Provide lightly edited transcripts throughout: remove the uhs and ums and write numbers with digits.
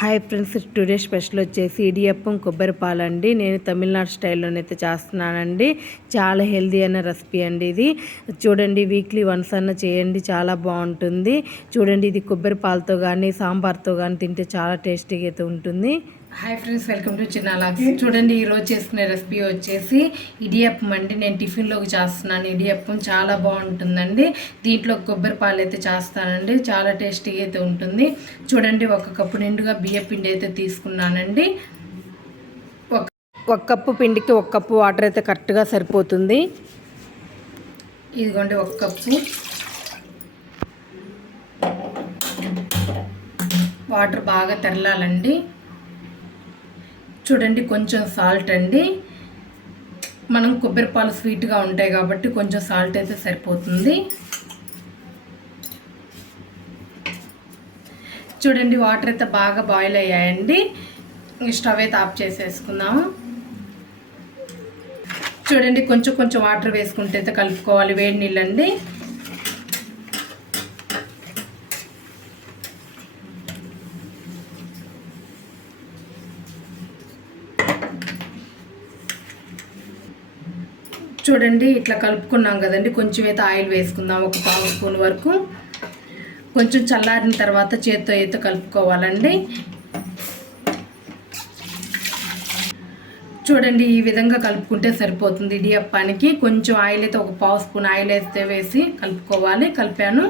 Hi friends, today special వచ్చేసి ఇడియప్పం కొబ్బరి పాలండి. నేను తమిళనాడు స్టైల్లోనైతే చేస్తున్నానండి. చాలా హెల్దీ అయిన రెసిపీ అండి ఇది. చూడండి, వీక్లీ వన్స్ అన్న చేయండి, చాలా బాగుంటుంది. చూడండి, ఇది కొబ్బరి పాలతో కానీ సాంబార్తో కానీ తింటే చాలా టేస్టీగా అయితే ఉంటుంది. హాయ్ ఫ్రెండ్స్, వెల్కమ్ టు చిన్న లాగ్స్. చూడండి, ఈరోజు చేసుకునే రెసిపీ వచ్చేసి ఇడియప్పం అండి. నేను టిఫిన్లోకి చేస్తున్నాను. ఇడియప్పం చాలా బాగుంటుందండి. దీంట్లో కొబ్బరి పాలు అయితే చేస్తానండి, చాలా టేస్టీగా అయితే ఉంటుంది. చూడండి, ఒక కప్పు నిండుగా బియ్య పిండి అయితే తీసుకున్నానండి. ఒక కప్పు పిండికి ఒక కప్పు వాటర్ అయితే కరెక్ట్గా సరిపోతుంది. ఇదిగోండి, ఒక కప్పు వాటర్ బాగా తెరలాలండి. చూడండి, కొంచెం సాల్ట్ అండి. మనం కొబ్బరి పాలు స్వీట్గా ఉంటాయి కాబట్టి కొంచెం సాల్ట్ అయితే సరిపోతుంది. చూడండి, వాటర్ అయితే బాగా బాయిల్ అయ్యాయండి. స్టవ్ అయితే ఆఫ్ చేసేసుకుందాము. చూడండి, కొంచెం కొంచెం వాటర్ వేసుకుంటే అయితే కలుపుకోవాలి. వేడి నీళ్ళండి. చూడండి, ఇట్లా కలుపుకున్నాం కదండి. కొంచెం అయితే ఆయిల్ వేసుకుందాం, ఒక పావు స్పూన్ వరకు. కొంచెం చల్లారిన తర్వాత చేత్తో అయితే కలుపుకోవాలండి. చూడండి, ఈ విధంగా కలుపుకుంటే సరిపోతుంది ఇడియప్పానికి. కొంచెం ఆయిల్ అయితే ఒక పావు స్పూన్ ఆయిల్ అయితే వేసి కలుపుకోవాలి. కలిపాను.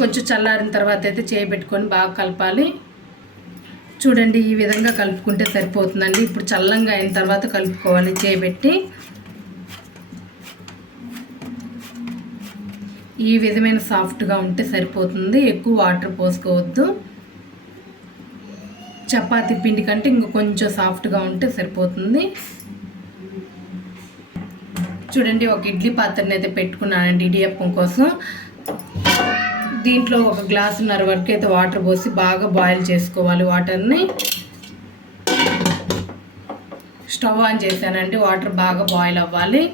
కొంచెం చల్లారిన తర్వాత అయితే చేయబెట్టుకొని బాగా కలపాలి. చూడండి, ఈ విధంగా కలుపుకుంటే సరిపోతుందండి. ఇప్పుడు చల్లంగా అయిన తర్వాత కలుపుకోవాలి చేయబెట్టి. ఈ విధమైన సాఫ్ట్గా ఉంటే సరిపోతుంది. ఎక్కువ వాటర్ పోసుకోవద్దు. చపాతీ పిండి కంటే ఇంక కొంచెం సాఫ్ట్గా ఉంటే సరిపోతుంది. చూడండి, ఒక ఇడ్లీ పాత్రని అయితే పెట్టుకున్నానండి ఇడియప్పం కోసం. దీంట్లో ఒక గ్లాసున్నర వరకు అయితే వాటర్ పోసి బాగా బాయిల్ చేసుకోవాలి వాటర్ని. స్టవ్ ఆన్ చేశానండి. వాటర్ బాగా బాయిల్ అవ్వాలి.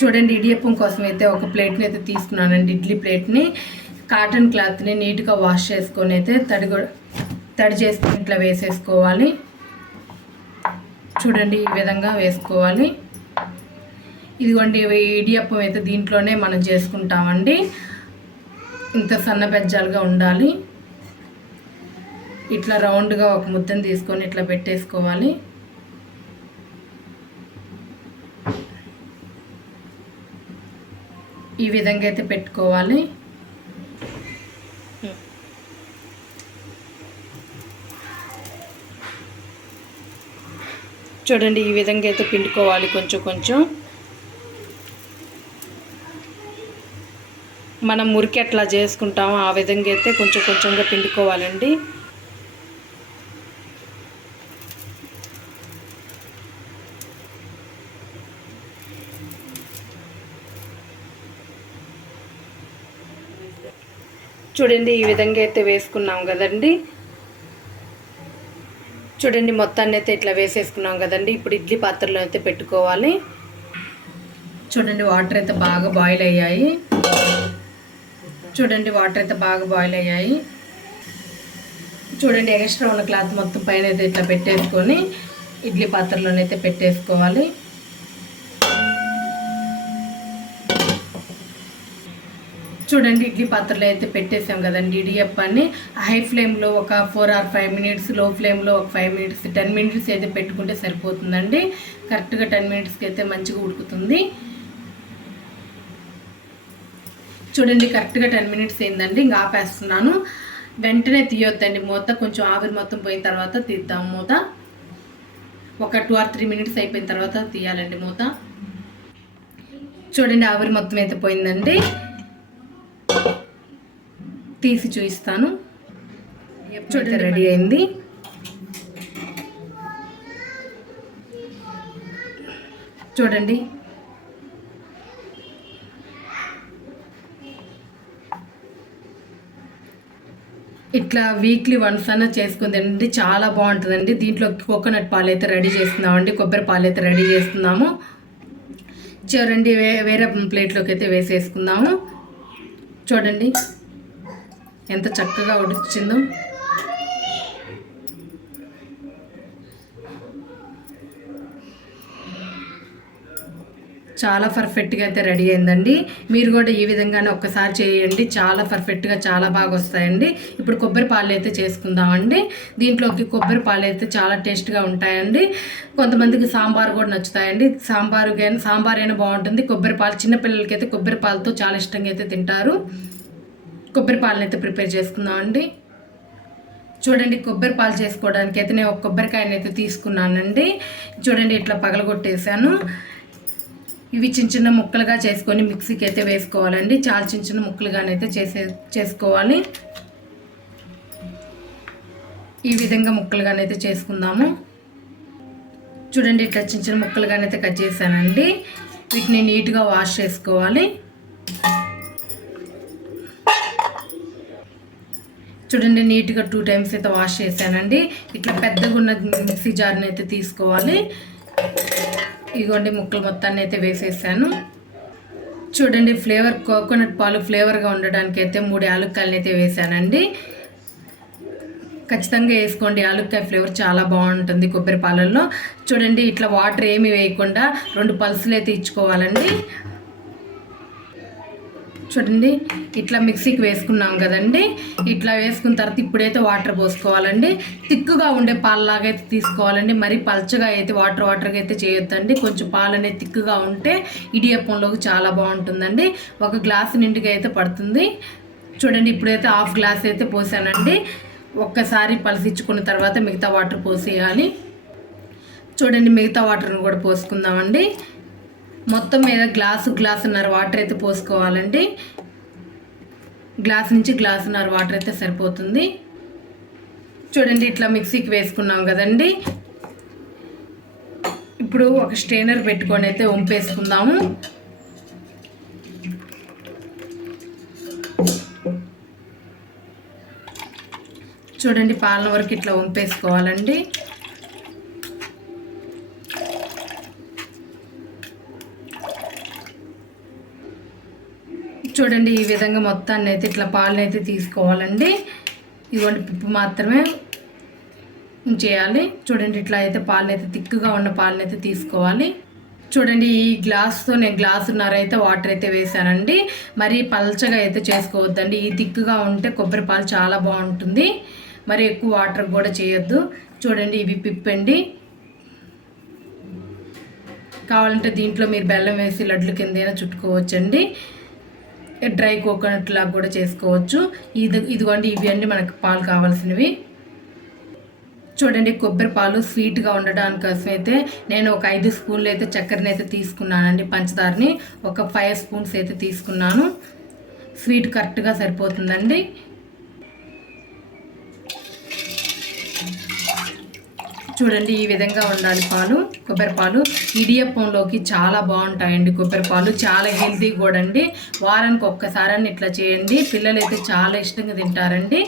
చూడండి, ఇడియప్పం కోసం అయితే ఒక ప్లేట్ని అయితే తీసుకున్నానండి. ఇడ్లీ ప్లేట్ని, కాటన్ క్లాత్ని నీట్గా వాష్ చేసుకొని అయితే తడి చేసుకొని ఇట్లా వేసేసుకోవాలి. చూడండి, ఈ విధంగా వేసుకోవాలి. ఇదిగోండి, ఇడియప్పం అయితే దీంట్లోనే మనం చేసుకుంటామండి. ఇంత సన్న బెజ్జాలుగా ఉండాలి. ఇట్లా రౌండ్గా ఒక ముద్దను తీసుకొని ఇట్లా పెట్టేసుకోవాలి. ఈ విధంగా అయితే పెట్టుకోవాలి. చూడండి, ఈ విధంగా అయితే పిండుకోవాలి. కొంచెం కొంచెం మనం మురికి ఎట్లా చేసుకుంటామో ఆ విధంగా అయితే కొంచెం కొంచెంగా పిండుకోవాలండి. చూడండి, ఈ విధంగా అయితే వేసుకున్నాం కదండి. చూడండి, మొత్తాన్ని అయితే ఇట్లా వేసేసుకున్నాం కదండి. ఇప్పుడు ఇడ్లీ పాత్రలో అయితే పెట్టుకోవాలి. చూడండి, వాటర్ అయితే బాగా బాయిల్ అయ్యాయి. చూడండి, ఎక్స్ట్రా ఉన్న క్లాత్ మొత్తం పైన అయితే ఇట్లా పెట్టేసుకొని ఇడ్లీ పాత్రలోనైతే పెట్టేసుకోవాలి. చూడండి, ఇడ్లీ పాత్రలో అయితే పెట్టేసాం కదండి ఇడియప్పాన్ని. హై ఫ్లేమ్లో ఒక 4 or 5 minutes, లో ఫ్లేమ్లో ఒక 5 minutes, 10 minutes అయితే పెట్టుకుంటే సరిపోతుందండి. కరెక్ట్గా 10 minutesకి అయితే మంచిగా ఉడుకుతుంది. చూడండి, కరెక్ట్గా 10 minutes అయిందండి. ఇంకా ఆపేస్తున్నాను. వెంటనే తీయొద్దండి మూత. కొంచెం ఆవిరి మొత్తం పోయిన తర్వాత తీద్దాం మూత. ఒక 2 or 3 minutes అయిపోయిన తర్వాత తీయాలండి మూత. చూడండి, ఆవిరి మొత్తం అయితే పోయిందండి. తీసి చూపిస్తాను. చూడండి, రెడీ అయింది. చూడండి, ఇట్లా వీక్లీ వన్స్ అన్న చేసుకుందండి. చాలా బాగుంటుందండి. దీంట్లో కోకోనట్ పాలు అయితే రెడీ చేస్తున్నామండి. కొబ్బరి పాలు అయితే రెడీ చేస్తున్నాము. చూడండి, వేరే ప్లేట్లోకి అయితే వేసేసుకుందాము. చూడండి, ఎంత చక్కగా ఉడికిందో. చాలా పర్ఫెక్ట్గా అయితే రెడీ అయిందండి. మీరు కూడా ఈ విధంగానే ఒక్కసారి చేయండి, చాలా పర్ఫెక్ట్గా చాలా బాగా వస్తాయండి. ఇప్పుడు కొబ్బరి పాలు అయితే చేసుకుందామండి. దీంట్లోకి కొబ్బరి పాలు అయితే చాలా టేస్ట్గా ఉంటాయండి. కొంతమందికి సాంబార్ కూడా నచ్చుతాయండి. సాంబార్ అయినా బాగుంటుంది. కొబ్బరి పాలు చిన్నపిల్లలకి అయితే కొబ్బరి పాలతో చాలా ఇష్టంగా అయితే తింటారు. కొబ్బరి పాలను అయితే ప్రిపేర్ చేసుకుందామండి. చూడండి, కొబ్బరి పాలు చేసుకోవడానికి అయితే నేను ఒక కొబ్బరికాయని అయితే తీసుకున్నానండి. చూడండి, ఇట్లా పగలగొట్టేసాను. ఇవి చిన్న చిన్న ముక్కలుగా చేసుకొని మిక్సీకి అయితే వేసుకోవాలండి. చాలా చిన్న చిన్న ముక్కలుగానైతే చేసుకోవాలి. ఈ విధంగా ముక్కలుగానైతే చేసుకుందాము. చూడండి, ఇట్లా చిన్న చిన్న ముక్కలుగానైతే కట్ చేశానండి. వీటిని నీట్గా వాష్ చేసుకోవాలి. చూడండి, నీట్గా 2 టైమ్స్ అయితే వాష్ చేశానండి. ఇట్లా పెద్దగా ఉన్న మిక్సీ జార్ని అయితే తీసుకోవాలి. ఇదిగోండి, ముక్కలు మొత్తాన్ని అయితే వేసేసాను. చూడండి, కోకోనట్ పాలు ఫ్లేవర్గా ఉండడానికి అయితే 3 యాలక్కాయలు అయితే వేసానండి. ఖచ్చితంగా వేసుకోండి, యాలక్కాయ ఫ్లేవర్ చాలా బాగుంటుంది కొబ్బరి పాలల్లో. చూడండి, ఇట్లా వాటర్ ఏమి వేయకుండా 2 పల్సులు అయితే ఇచ్చుకోవాలండి. చూడండి, ఇట్లా మిక్సీకి వేసుకున్నాం కదండి. ఇట్లా వేసుకున్న తర్వాత ఇప్పుడైతే వాటర్ పోసుకోవాలండి. తిక్కుగా ఉండే పాలలాగా అయితే తీసుకోవాలండి. మరి పల్చగా అయితే వాటర్గా అయితే చేయొద్దండి. కొంచెం పాలు అనేది తిక్కుగా ఉంటే ఇడియప్పంలోకి చాలా బాగుంటుందండి. 1 గ్లాసు నిండుగా అయితే పడుతుంది. చూడండి, ఇప్పుడైతే 1/2 గ్లాస్ అయితే పోసానండి. ఒక్కసారి పలసిచ్చుకున్న తర్వాత మిగతా వాటర్ పోసేయాలి. చూడండి, మిగతా వాటర్ని కూడా పోసుకుందామండి. మొత్తం మీద గ్లాసున్నర వాటర్ అయితే పోసుకోవాలండి. గ్లాస్ నుంచి గ్లాసున్నర వాటర్ అయితే సరిపోతుంది. చూడండి, ఇట్లా మిక్సీకి వేసుకున్నాం కదండి. ఇప్పుడు ఒక స్ట్రైనర్ పెట్టుకొని అయితే వంపేసుకుందాము. చూడండి, పాలన వరకు ఇట్లా వంపేసుకోవాలండి. చూడండి, ఈ విధంగా మొత్తాన్ని అయితే ఇట్లా పాలను అయితే తీసుకోవాలండి. ఇదిగోండి, పిప్పు మాత్రమే చేయాలి. చూడండి, ఇట్లా అయితే పాలను అయితే తిక్కుగా ఉన్న పాలను అయితే తీసుకోవాలి. చూడండి, ఈ గ్లాస్తో నేను గ్లాసున్నర అయితే వాటర్ అయితే వేసానండి. మరి పల్చగా అయితే చేసుకోవద్దండి. ఈ తిక్కుగా ఉంటే కొబ్బరి పాలు చాలా బాగుంటుంది. మరి ఎక్కువ వాటర్ కూడా చేయొద్దు. చూడండి, ఇవి పిప్పండి. కావాలంటే దీంట్లో మీరు బెల్లం వేసి లడ్లు కిందైనా చుట్టుకోవచ్చండి. డ్రై కోకోనట్ లాగా కూడా చేసుకోవచ్చు. ఇదిగోండి, ఇవి అండి మనకు పాలు కావాల్సినవి. చూడండి, కొబ్బరి పాలు స్వీట్గా ఉండడానికి కోసం అయితే నేను ఒక 5 స్పూన్లు అయితే చక్కెరని అయితే తీసుకున్నానండి. పంచదారని ఒక 5 స్పూన్స్ అయితే తీసుకున్నాను. స్వీట్ కరెక్ట్గా సరిపోతుందండి. చూడండి, ఈ విధంగా ఉండాలి పాలు, కొబ్బరి పాలు. ఇడియప్పంలోకి చాలా బాగుంటాయండి కొబ్బరి పాలు. చాలా హెల్తీ కూడా అండి. వారానికి ఒక్కసారని ఇట్లా చేయండి. పిల్లలు అయితే చాలా ఇష్టంగా తింటారండి.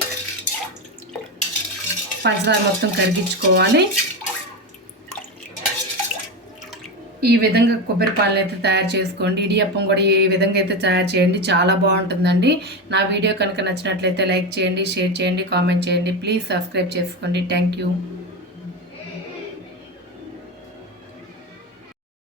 పంచదార మొత్తం కరిగించుకోవాలి. ఈ విధంగా కొబ్బరి పాలను అయితే తయారు చేసుకోండి. ఇడియప్పం కూడా ఈ విధంగా అయితే తయారు చేయండి, చాలా బాగుంటుందండి. నా వీడియో కనుక నచ్చినట్లయితే లైక్ చేయండి, షేర్ చేయండి, కామెంట్ చేయండి. ప్లీజ్ సబ్స్క్రైబ్ చేసుకోండి. Thank you.